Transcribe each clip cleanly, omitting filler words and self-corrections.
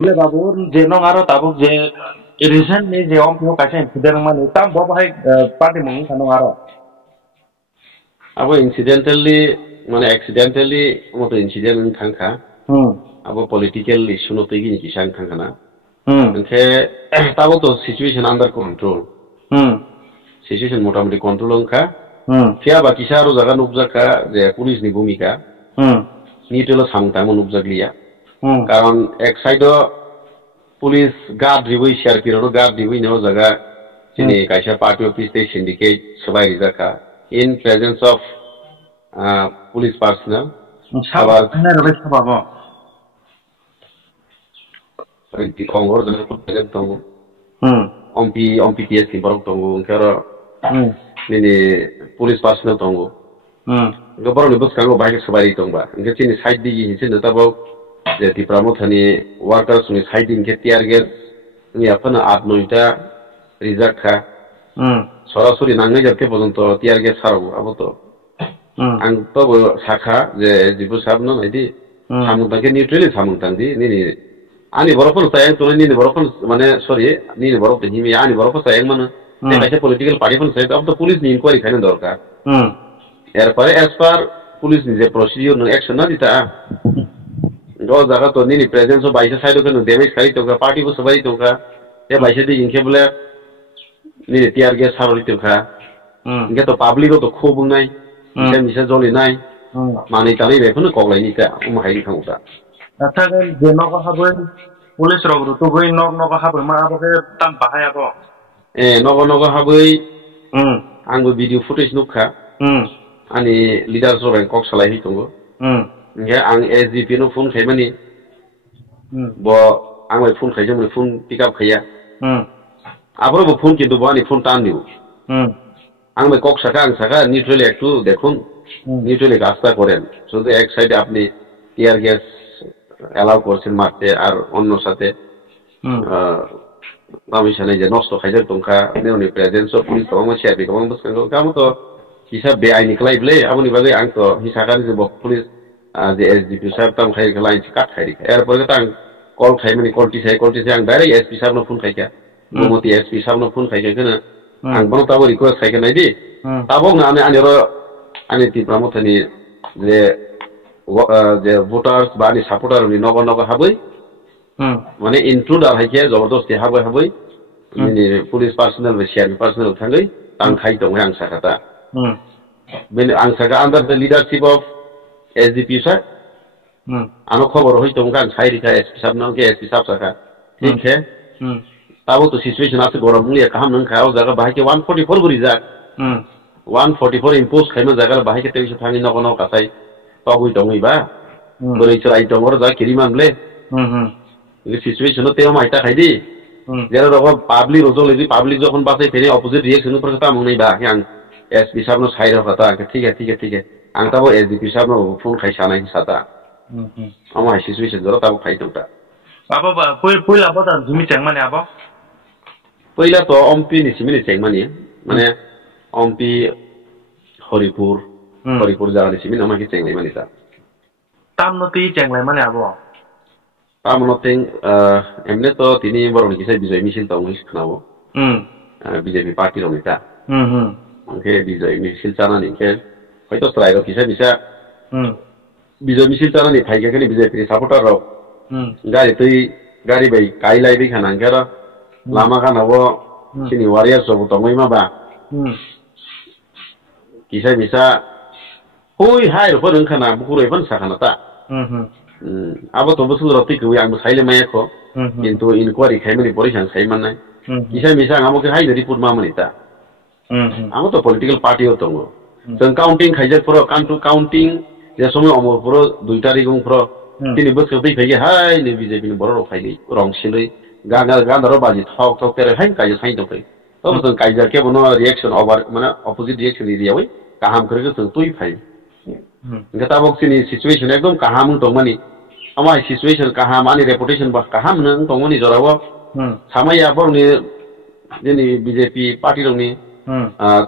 Le babur je no ngaro tabuk je recently je om pio kaisa incident mani tam bo bahai party mung kano ngaro. Abo incidentally মানে accidentally মতো incident থাকা abo political issue no tegi ni kisang থাকা na nke tabo to situation under control situation মোটামুটি control onka fia ba kisaro jaga nukjaka je police ni bhumika ni telo samtang nukjakliya karon ek side police guard দিবই শেয়ার পিরো guard দিবই নো জায়গা যিনি কাইসা পার্টি অফিস থেকে সিন্ডিকেট সবাই রিজাকা in presence of police personnel আবার di kongor dan present tunggu ompi PS ki barok tunggu kara ini pulis personal tunggu gobaro ni bus kango bahaya sabari tunggu inge chini side di hisin tabo jadi pramuthani workers ni side in ke tiar ger ni apana 8-9টা reserve খা সরাসরি নাঙ্গে যাতে পর্যন্ত টিয়ার গে ছাড়বো আবো তো আং তো শাখা যে জিবু সাবনো নাইদি সামুতাকে নিউট্রালি সামুতাং দি নিনি আনি বরফল তাই তো নিনি বরফল মানে সরি নিনি বরফ তো হিমি আনি বরফল তাই মানে কাছে পলিটিক্যাল পার্টি ফল সাইড অফ দ্য পুলিশ নি ইনকোয়ারি খানে দরকার এরপরে অ্যাজ পার পুলিশ নিজে প্রসিডিউর অ্যাকশন না দিতা दो जगह तो नहीं प्रेजेंस हो बाइसे साइड को डैमेज खाई तो का पार्टी को सबाई तो का ये बाइसे दी इनके बोले नहीं टीआर गैस सारोली तो का इनके तो पब्लिक को तो खूब नहीं इसे मिसे जोली नहीं माने ताली बेखो न कोगलाई नहीं का उमाहाई खाऊंगा अच्छा के जेनो का हबे पुलिस रोग तो गई नग का हबे मा आबो के ताम बाहाया बो नग हबे आंगो भिडियो फुटेज नुखा आनी लिडार जोबाय कक सलाय हितंगो nghe ang SDP no phone khai mani bo ang mai phone khai jam phone pick up khaya abro bo phone kintu bo ani phone tan diu ang mai kok saka ang saka neutrally একটু দেখুন neutrally কাজটা করেন শুধু এক সাইডে আপনি tear gas allow করছেন মারতে আর অন্য সাথে পারমিশনে যে নষ্ট খাইজার টংকা নেওনি প্রেজেন্স অফ পুলিশ কম শেয়ার কম বস কাম তো হিসাব বেআইনি খাইবলে আপনি বাগে আং তো হিসাকানি যে পুলিশ যে এসডিপি সাহেব তাম খাই লাইন কাট খাই এরপরে তাং কল খাই মানে কলটি সাই আং ডাইরেক্ট এসপি সাহেব নো ফোন খাইকা গোমতি এসপি সাহেব নো ফোন খাইকা কেন আং বনো তাবো রিকোয়েস্ট খাইকা নাই দি তাবো না আমি আনি আনি তি প্রমোথনি যে ভোটার্স বা আনি সাপোর্টার নি নগ হাবই মানে ইনক্লুড আর হাইকে জবরদস্তি হাবই মানে পুলিশ পার্সোনাল বা সিআরপি পার্সোনাল থাঙ্গই তাং খাই দং আং সাকাতা বেন আং সাকা under the leadership of SDP sir ano खबर होई तो उनका साइड का एसपी साहब नाम के एसपी साहब सका ठीक है तब तो सिचुएशन आसे गरम लिया काम नंग खाओ जगह बाहर के 144 गुरी जा 144 इम्पोज खाइमा जगह बाहर के तेइस थांगी नगनो कासाई तो हुई दंगई बा बोरै चराई दंगर जा किरिमानले ये सिचुएशन ते माइता खाइदी जेरा रग पाब्लिक रोजोलेदि पाब्लिक जखन बासे फेरि अपोजिट रिएक्शन पर ता मंगनै बा आं एसपी साहब नो साइड हता ठीक है आं ताबो एसडीपी साहब नो फोन खाइ सानाय साता आमा सिचुएशन जरा ताबो खाइ दंता आबो पहिला बता जुमि चेंग माने आबो पहिला तो एमपी नि सिमिनि चेंग माने एमपी हरिपुर जागा नि सिमिनि आमा कि चेंग माने ता ताम न ति चेंग माने आबो ताम न तें एमने तो तिनि बरनि किसे बिजय मिसिल दंगै खनाबो बीजेपी पार्टी रमिता ओके बिजय मिसिल जानानि के হয়তো স্ট্রাইক কিসা বিসা বিজয় মিছিল চালানি ফাইকে গেলি বিজেপি সাপোর্টার রাও গাড়ি by কাইলাই B খানাঙ্গার Lama খানাবো Sini warrior সব তমই মাবা কিসা বিসা হই হাই রফন খানা বুকুরই ফন সাখানা তা আবো তো বসু রতি কই আং সাইলে মায়াখো কিন্তু ইনকোয়ারি খাইমানি পরিশান সাইমান নাই কিসা মিসা আমাকে হাই রিপোর্ট মামনি তা আমো তো পলিটিক্যাল পার্টিও তঙ্গ जों काउंटिंग खाइजाक फरो काउंटिंग जे समय अमर फरो 2 तारिख फरो तिनि बोसोर दै फैगे हाय ने बीजेपी नि बरो फाइगै रंसिलै गानारो बाजि थक तेरे हाय काइजा साइन दफै तो जों काइजा के बनो रिएक्शन ओवर माने अपोजिट रिएक्शन एरियावै काहाम खरगो जों तुइ फाइ गता बक्सिनि सिचुएशन एकदम काहाम दंमानि अमाय सिचुएशन काहाम आनि रेपुटेशन बा काहाम नों दंमानि जरावो सामाया बरनि जेनि बीजेपी पार्टी दंनि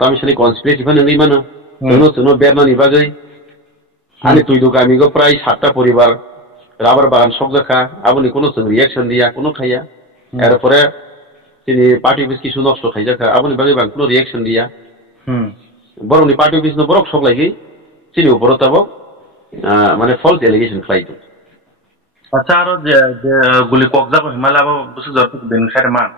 तामिसनि कन्सपिरेसी फन नै मानो सुनो बेरनानि बागै आनि तुइदो गामिगो प्राय 7टा परिवार রাবার বাগান সকজাখা আবনি কোনো রিয়াকশন দিয়া কোনো খাইয়া এরপরে তিনি পার্টি অফিস কিছু নষ্ট খাইজাখা আবনি বাকি বাং কোনো রিয়াকশন দিয়া বরংনি পার্টি অফিস নো বরক সকলাইগি চিনি উপর তাবো মানে ফলস এলিগেশন খাইতো আচ্ছা আরো যে গুলি কবজা হিমালয় আবার বুঝে জরপুর দিন খাইরে মান